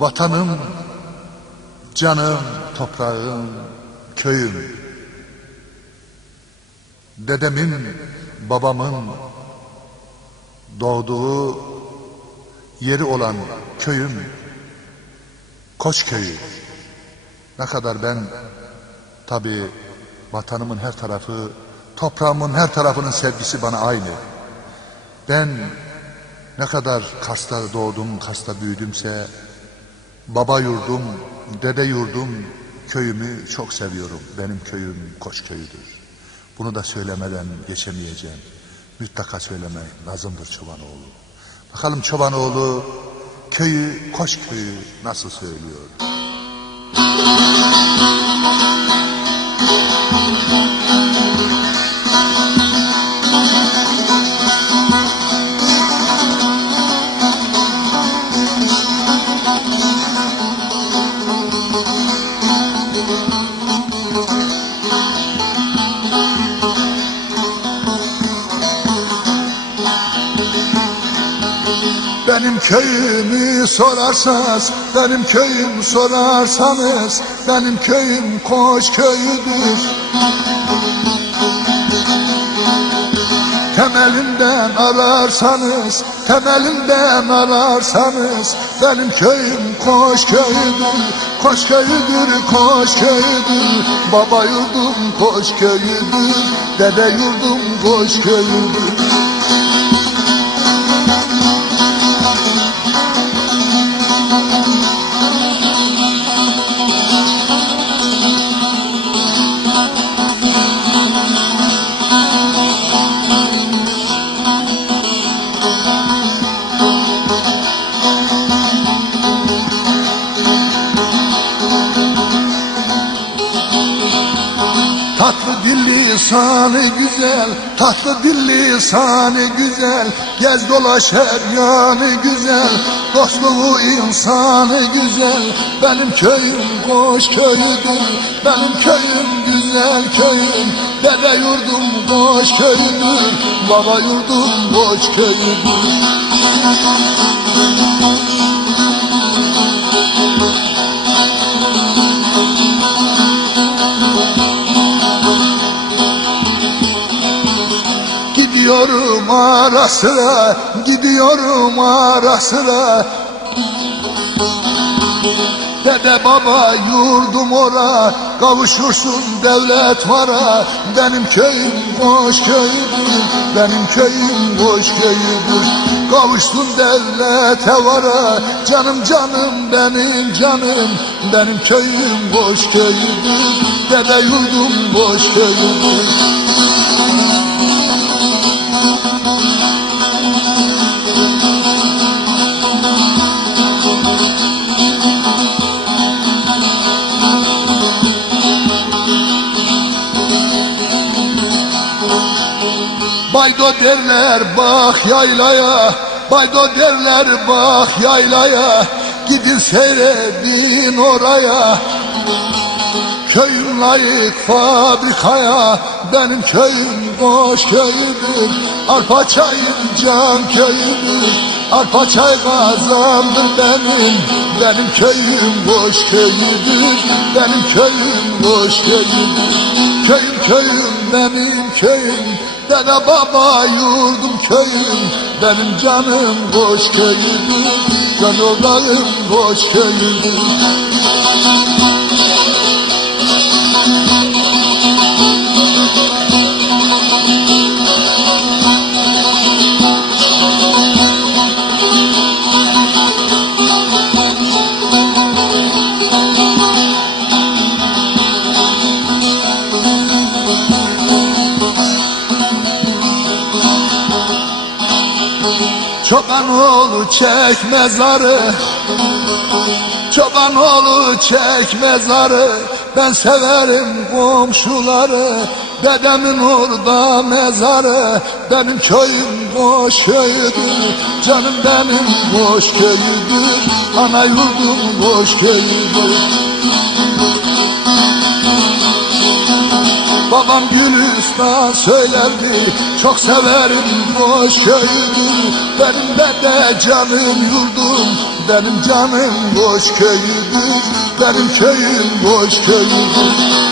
Vatanım, canım, toprağım, köyüm. Dedemin, babamın doğduğu yeri olan köyüm, Koç köyü. Ne kadar ben tabi vatanımın her tarafı, toprağımın her tarafının sevgisi bana aynı. Ben ne kadar Kars'ta doğdum, Kars'ta büyüdümse baba yurdum, dede yurdum, köyümü çok seviyorum. Benim köyüm Koç köyüdür. Bunu da söylemeden geçemeyeceğim. Mutlaka söylemek lazımdır Çobanoğlu. Bakalım Çobanoğlu köyü, Koç köyü nasıl söylüyor? Benim köyümü sorarsanız, benim köyüm sorarsanız, benim köyüm koş köyüdür. Temelinden ararsanız, temelinden ararsanız, benim köyüm koş köyüdür. Koş köyüdür, koş köyüdür, baba yurdum koş köyüdür, dede yurdum koş köyüdür. Tatlı dilli sanı güzel, tatlı dilli sanı güzel. Gez dolaş her yanı güzel, dostluğu insanı güzel. Benim köyüm koş köyüdür, benim köyüm güzel köyüm. Dede yurdum koş köyüdür, baba yurdum koş köyüdür Gidiyorum ara sıra, gidiyorum ara sıra. Dede baba yurdum ora, kavuşursun devlet vara. Benim köyüm boş köyüdür, benim köyüm boş köyüdür Kavuştun devlete vara, canım canım benim canım. Benim köyüm boş köyüdür, dede yurdum boş köyüdür Baydo derler bak yaylaya. Baydo derler bak yaylaya. Gidin seyredin oraya. Köyüm layık fabrikaya Benim köyüm boş köyüdür. Arpaçay'ın can köyüdür. Arpaçay kazandır benim. Benim köyüm boş köyüdür. Benim köyüm boş köyüdür. Köyüm köyüm benim köyüm Dede baba yurdum köyüm Benim canım boş köyüdür Can oğlanım boş köyüdür Çoban oğlu çek mezarı Çoban oğlu çek mezarı Ben severim komşuları. Dedemin orada mezarı. Benim köyüm boş köyüdür. Canım benim boş köyüdür. Ana yurdum boş köyüdür Babam Gülistan söylerdi Çok severim boş köyüdür Benim de de canım yurdum Benim canım boş köyüdür Benim köyüm boş köyüdür